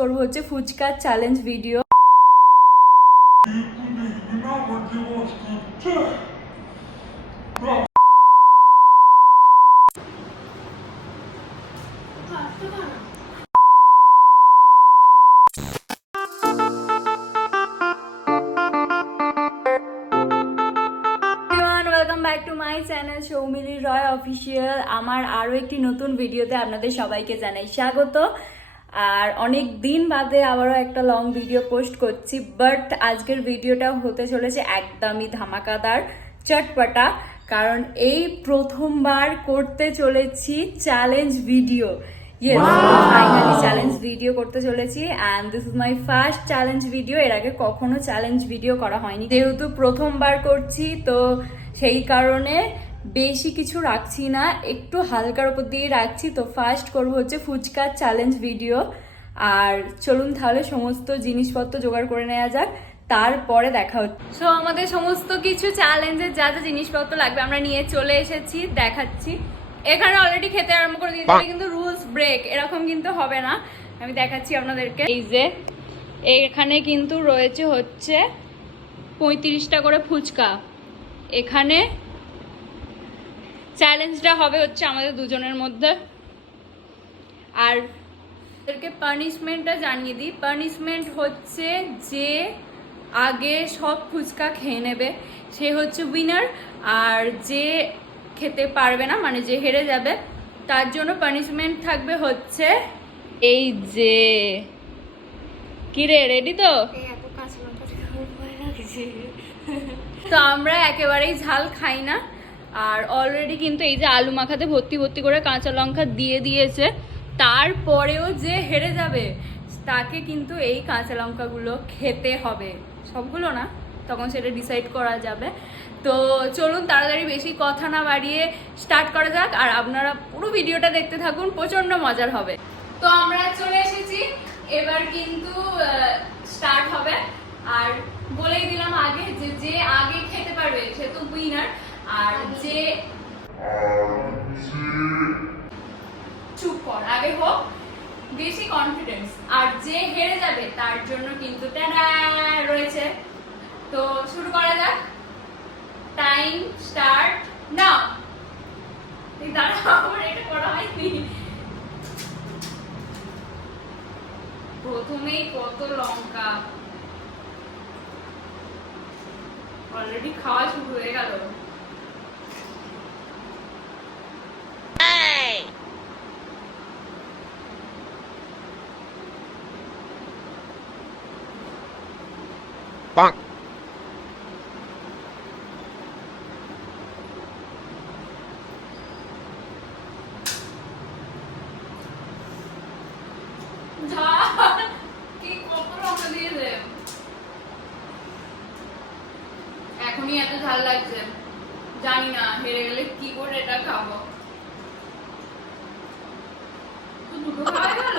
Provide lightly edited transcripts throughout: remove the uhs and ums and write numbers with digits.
করব হচ্ছে fuchka challenge video. Welcome back to my channel Soumili Roy official. আমার আরও একটি নতুন ভিডিওতে আপনাদের সবাইকে জানাই স্বাগত। আর অনেক দিন বাদে আবারও একটা লং ভিডিও পোস্ট করছি, বাট আজকের ভিডিওটা হতে চলেছে একদমই ধামাকাদার, চটপটা, কারণ এই প্রথমবার করতে চলেছি challenge video. Finally challenge video করতে চলেছি and this is my first challenge video. এর আগে কখনো চ্যালেঞ্জ ভিডিও করা হয়নি, যেহেতু প্রথমবার করছি তো সেই কারণে বেশি কিছু রাখছি না, একটু হালকার উপর দিয়ে রাখছি। তো ফার্স্ট করবো হচ্ছে ফুচকা চ্যালেঞ্জ ভিডিও। আর চলুন তাহলে সমস্ত জিনিসপত্র জোগাড় করে নেওয়া যাক, তারপরে দেখা হচ্ছে। সো আমাদের সমস্ত কিছু চ্যালেঞ্জের যা যা জিনিসপত্র লাগবে আমরা নিয়ে চলে এসেছি, দেখাচ্ছি। এখানে অলরেডি খেতে আরম্ভ করে দিয়েছে, কিন্তু রুলস ব্রেক এরকম কিন্তু হবে না, আমি দেখাচ্ছি আপনাদেরকে। এই যে এখানে কিন্তু রয়েছে হচ্ছে 35টা করে ফুচকা। এখানে চ্যালেঞ্জটা হবে হচ্ছে আমাদের দুজনের মধ্যে। আর এদেরকে পানিশমেন্টটা জানিয়ে দিই, পানিশমেন্ট হচ্ছে যে আগে সব ফুচকা খেয়ে নেবে সে হচ্ছে উইনার, আর যে খেতে পারবে না মানে যে হেরে যাবে তার জন্য পানিশমেন্ট থাকবে হচ্ছে এই যে, কিরে রেডি তো? তো আমরা একেবারেই ঝাল খাই না, আর অলরেডি কিন্তু এই যে আলু মাখাতে ভর্তি ভর্তি করে কাঁচা লঙ্কা দিয়ে দিয়েছে। তারপরেও যে হেরে যাবে তাকে কিন্তু এই কাঁচা লঙ্কাগুলো খেতে হবে, সবগুলো না, তখন সেটা ডিসাইড করা যাবে। তো চলুন তাড়াতাড়ি বেশি কথা না বাড়িয়ে স্টার্ট করা যাক, আর আপনারা পুরো ভিডিওটা দেখতে থাকুন, প্রচন্ড মজার হবে। তো আমরা চলে এসেছি, এবার কিন্তু স্টার্ট হবে। আর বলেই দিলাম আগে যে যে আগে খেতে পারবে সে তো উইনার, আর যে চুপ কর আগে হোক, বেশি কনফিডেন্স। আর যে হেরে যাবে তার জন্য কিন্তু রয়েছে। তো শুরু করা যাক, টাইম স্টার্ট নাও। দাঁড়াও, আমার এটা করা হয়নি। প্রথমেই কত লঙ্কা, অলরেডি খাওয়া শুরু হয়ে গেল। এখনই এত ঝাল লাগছে, জানি না হেরে গেলে কি করে এটা খাবো। দুটো খাওয়া গেল।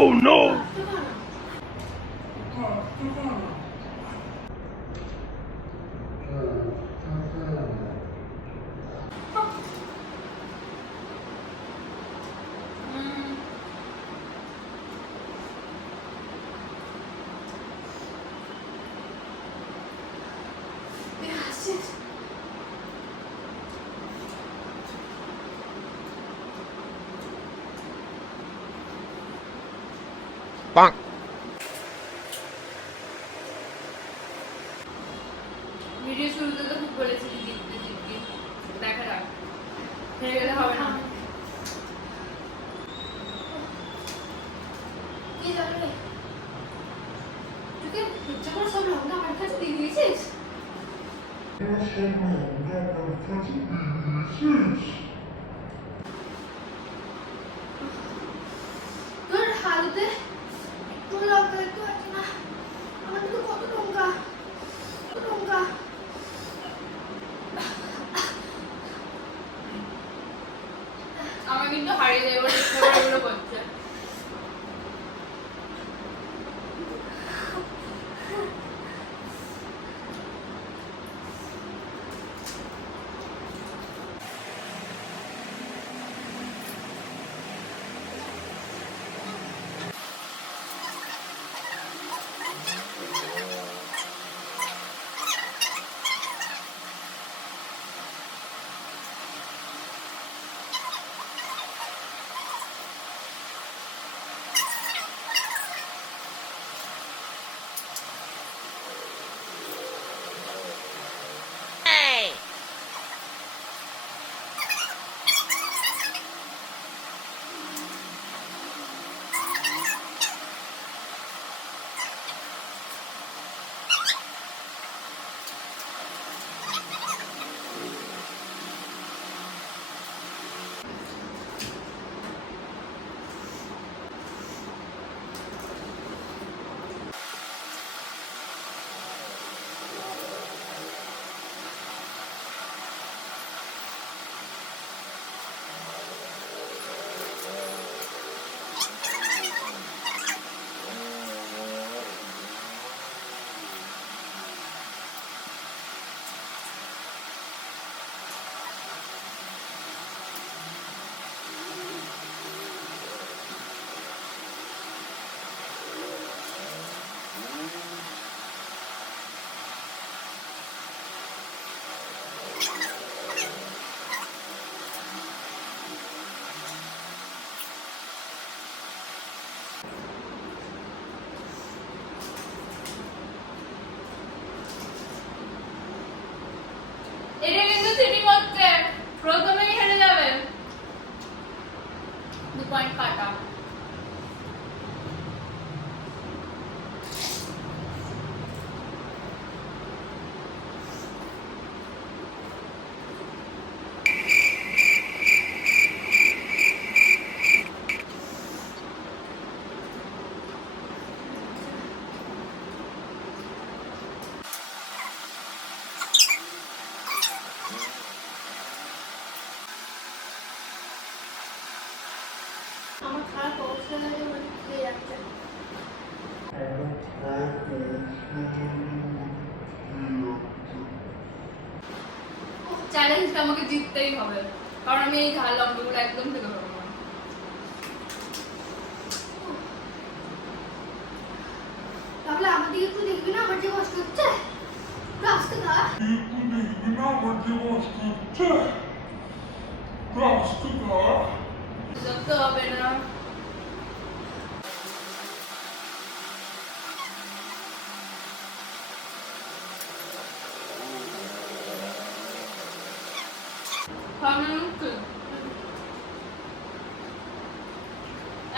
Oh no! Bonk. ভিডিও শুরুতে তো খুব বলেছিলি জিততে জিততে, দেখা যাক হেরে গেলে হবে না। কি জানলে তুই কি ইচ্ছা করে সব লঙ্কা আমার কাছে দিয়ে দিয়েছিস? তোর হালতে একটু লঙ্কা একটু আছে না, আমার তো কত লঙ্কা কিন্তু হারিয়ে যাবে, এবার ইচ্ছা করে এগুলো করছে। এটা কিন্তু সিটিং হচ্ছে, প্রথমেই হেরে যাবে। 2 পয়েন্ট কাটা। আমার খারাপ অবস্থা হয়ে মানে খেয়ে যাচ্ছে। চ্যালেঞ্জটা আমাকে জিততেই হবে, কারণ আমি এই ঝাল লঙ্কাগুলো একদম খেতে পারবো না। তাহলে আমাদের একটু দেখবি না আমার যে কষ্ট হচ্ছে, রাস্তা না যত হবে না।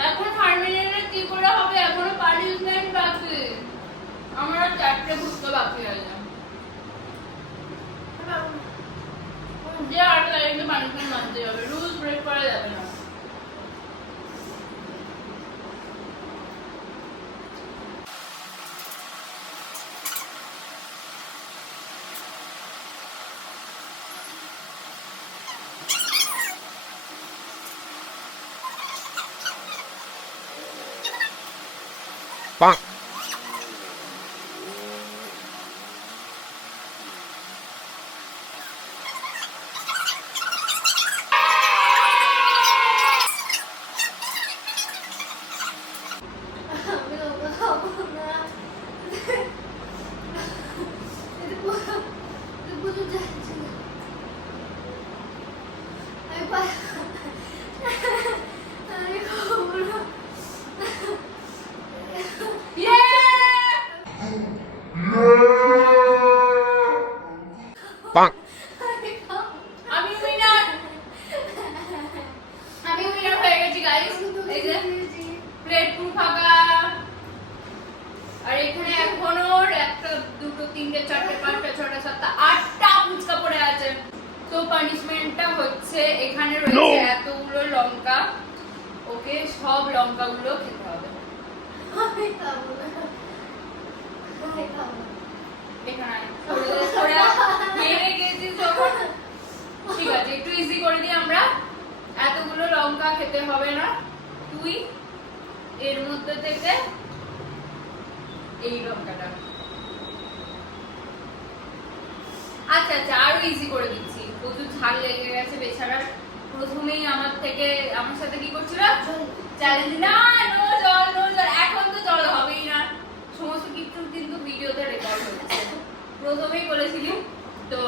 এখন হারমিনের কি করে হবে? এখনো পানিশমেন্ট বাকি, আমরা 4টে বুঝতে বাকি আছে। যে আর তারিখে পানিশমেন্ট মানতে হবে, রুলস ব্রেক করা যাবে না। Bonk. আমি ওকে খাবো না। এটা বুঝে যাচ্ছে না। আমি খাবো না। Bonk. আমি উইনার, আমি উইনার হয়ে গেছি গাইস। এই যে প্লেট পুরো ফাঁকা, আর এখানে এখনো 1টা 2টো 3টে 4টে 5টা 6টা 7টা 8টা ফুচকা পড়ে আছে। তো পানিশমেন্টটা হচ্ছে এখানে রয়েছে এতগুলো লঙ্কা, ওকে সব লঙ্কাগুলো খেতে হবে। আমি খাবো না। আমি খাবো না। এখানে হেরে গেছি যখন। ঠিক আছে, একটু ইজি করে দিই আমরা। এতগুলো লঙ্কা খেতে হবে না, তুই এর মধ্যে থেকে এই লঙ্কাটা, আচ্ছা আচ্ছা আরো ইজি করে দিচ্ছি, প্রচুর ঝাল লেগে গেছে বেচারার। প্রথমেই আমার সাথে কি করছিল চ্যালেঞ্জ, না নো জল নো জল, এখন তো জল হবেই না, সমস্ত কিছু কিন্তু ভিডিওতে রেকর্ড হচ্ছে। প্রথমেই বলেছিলি তো,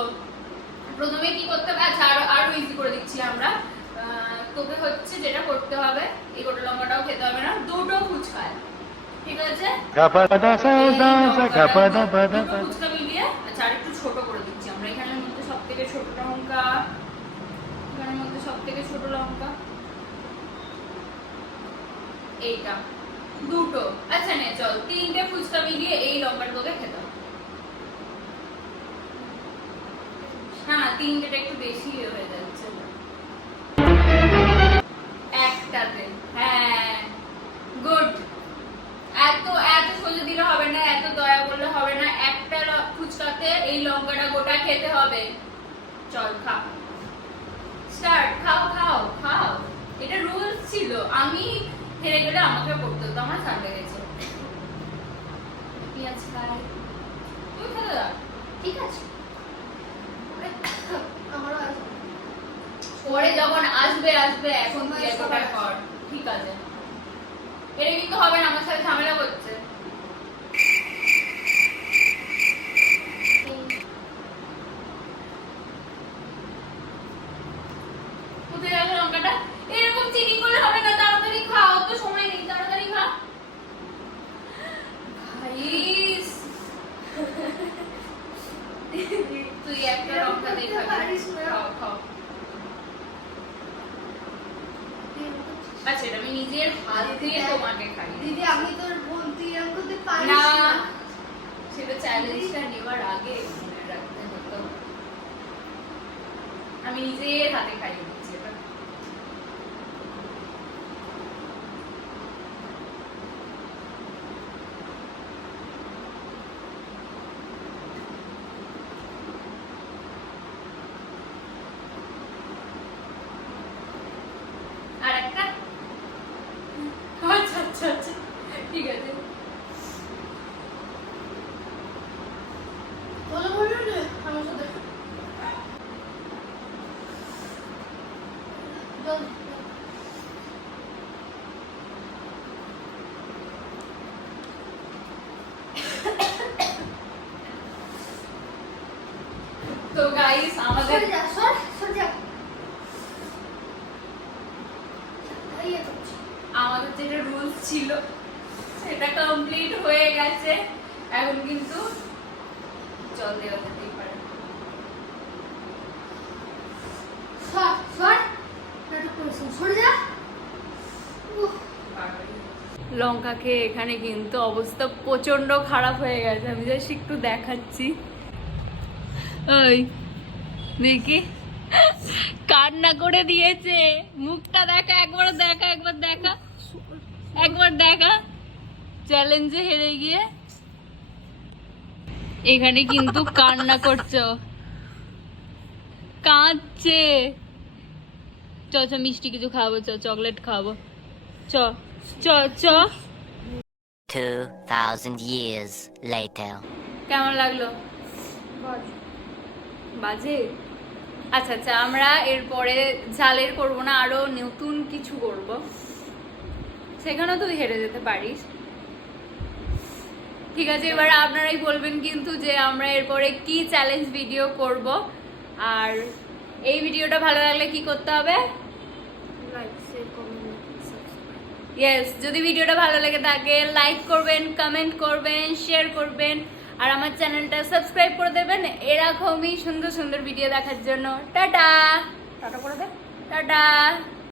প্রথমে কি করতে হবে, আচ্ছা আরো ইজি করে দিচ্ছি আমরা। তোকে হচ্ছে যেটা করতে হবে, এই গোটা লঙ্কাটাও খেতে হবে না, দুটো ফুচকা, ঠিক আছে? দুটো ফুচকা মিলিয়ে, আচ্ছা আর একটু ছোট করে দিচ্ছি আমরা। এখানের মধ্যে সব থেকে ছোট লঙ্কা, এখানের মধ্যে সব থেকে ছোট লঙ্কা এইটা, দুটো। আচ্ছা নে চল, 3টে ফুচকা মিলিয়ে এই লঙ্কাটা তোকে খেতে হবে। হ্যাঁ 3টেটা একটু বেশি হয়ে যাচ্ছে, একটাতে, হ্যাঁ গুড। এত সোজা দিলে হবে না, এত দয়া করলে হবে না, একটা ফুচকাতে এই লঙ্কাটা গোটা খেতে হবে। চল খা, স্টার্ট, খাও খাও খাও, এটা রুলস ছিল, আমি হেরে গেলে আমাকে করতে হতো, আমার সামনে গেছে। পেঁয়াজ খাই, তুই খেতে দাও, ঠিক আছে আমারও আছে। পরে যখন আসবে এখন তুই এতটা কর, ঠিক আছে? এটা কিন্তু হবে না, আমার সাথে ঝামেলা করছে। কোথায় গেল লঙ্কাটা? এরকম চিনি করলে হবে না, তাড়াতাড়ি খাও, তো সময় নেই, তাড়াতাড়ি খা। গাইস তুই একটা লঙ্কা দিয়ে খাবি, খাও খাও। আচ্ছা এটা আমি নিজের হাত দিয়ে তোমাকে খাই। দিদি আমি তোর বোন, তুই এরকম করতে পারিস না, না। সেটা চ্যালেঞ্জটা নেবার আগে মনে রাখতে হতো, আমি নিজের হাতে খাইয়ে দিচ্ছি এটা। আর একটা, আচ্ছা আচ্ছা আচ্ছা ঠিক আছে। বলো বলো না আমার সাথে জল তো গাইস আমাদের সরে যা, সর যা। এই তো আমাদের যেটা রুলস ছিল সেটা কমপ্লিট হয়ে গেছে, এখন কিন্তু জল দেওয়া যেতেই পারে। সর নাটক করেছিস, সরে যা। লঙ্কা খেয়ে এখানে কিন্তু অবস্থা প্রচন্ড খারাপ হয়ে গেছে, আমি জাস্ট একটু দেখাচ্ছি। ওই দেখি কান্না করে দিয়েছে, মুখটা দেখা, একবার দেখা, একবার দেখা, একবার দেখা, চ্যালেঞ্জে হেরে গিয়ে এখানে কিন্তু কান্না করছো, কাঁদছে। চ চ মিষ্টি কিছু খাবো, চ চকলেট খাবো, চ চ চ। 2000 years later. কেমন লাগলো? বাজে? আচ্ছা আচ্ছা আমরা এরপরে ঝালের করবো না, আরো নতুন কিছু করব, সেখানেও তুই হেরে যেতে পারিস, ঠিক আছে? এবার আপনারাই বলবেন কিন্তু যে আমরা এরপরে কি চ্যালেঞ্জ ভিডিও করব। আর এই ভিডিওটা ভালো লাগলে কি করতে হবে? Like share comment subscribe. Yes, যদি ভিডিওটা ভালো লেগে থাকে লাইক করবেন, কমেন্ট করবেন, শেয়ার করবেন, আর আমার চ্যানেলটা সাবস্ক্রাইব করে দেবেন এরকমই সুন্দর সুন্দর ভিডিও দেখার জন্য। টাটা, টাটা করে দে, টাটা।